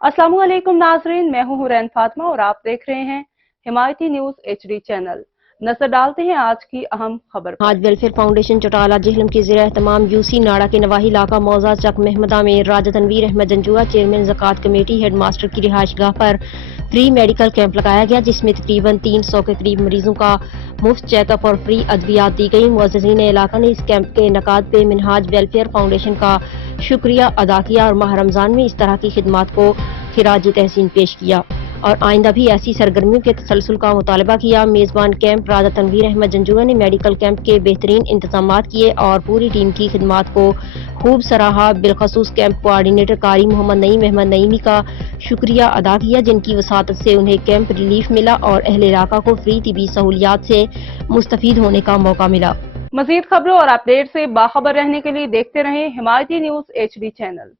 अस्सलाम वालेकुम नाजरीन, मैं हूं हुरैन फातिमा और आप देख रहे हैं हिमायती न्यूज HD चैनल। नजर डालते हैं आज की अहम खबर पर। आज वेलफेयर फाउंडेशन चौटाला जेहलम के ज़ेर एहतमाम यूसी नाड़ा के नवाही इलाका मौजा चक महमदा में राजा तनवीर अहमद जंजुआ चेयरमैन ज़कात कमेटी हेड मास्टर की रिहाइशगाह पर फ्री मेडिकल कैंप लगाया गया, जिसमें तकरीबन 300 के करीब मरीजों का मुफ्त चेकअप और फ्री अद्वियात दी गई। मुअज़्ज़िज़ीन इलाका ने इस कैंप के इनेकाद पे मिनहाज वेलफेयर फाउंडेशन का शुक्रिया अदा किया और माह रमजान में इस तरह की खिदमात को खिराज तहसीन पेश किया और आइंदा भी ऐसी सरगर्मियों के तसलसल का मुतालबा किया। मेजबान कैंप राजा तनवीर अहमद जंजुआ ने मेडिकल कैंप के बेहतरीन इंतजामात किए और पूरी टीम की खिदमात को खूब सराहा। बिलखसूस कैंप कोआर्डिनेटर कारी मोहम्मद नईम अहमद नईमी का शुक्रिया अदा किया, जिनकी वसातत से उन्हें कैंप रिलीफ मिला और अहले इलाका को फ्री तिबी सहूलियात से मुस्तफीद होने का मौका मिला। मजीद खबरों और अपडेट से बाखबर रहने के लिए देखते रहें हिमायती न्यूज HD चैनल।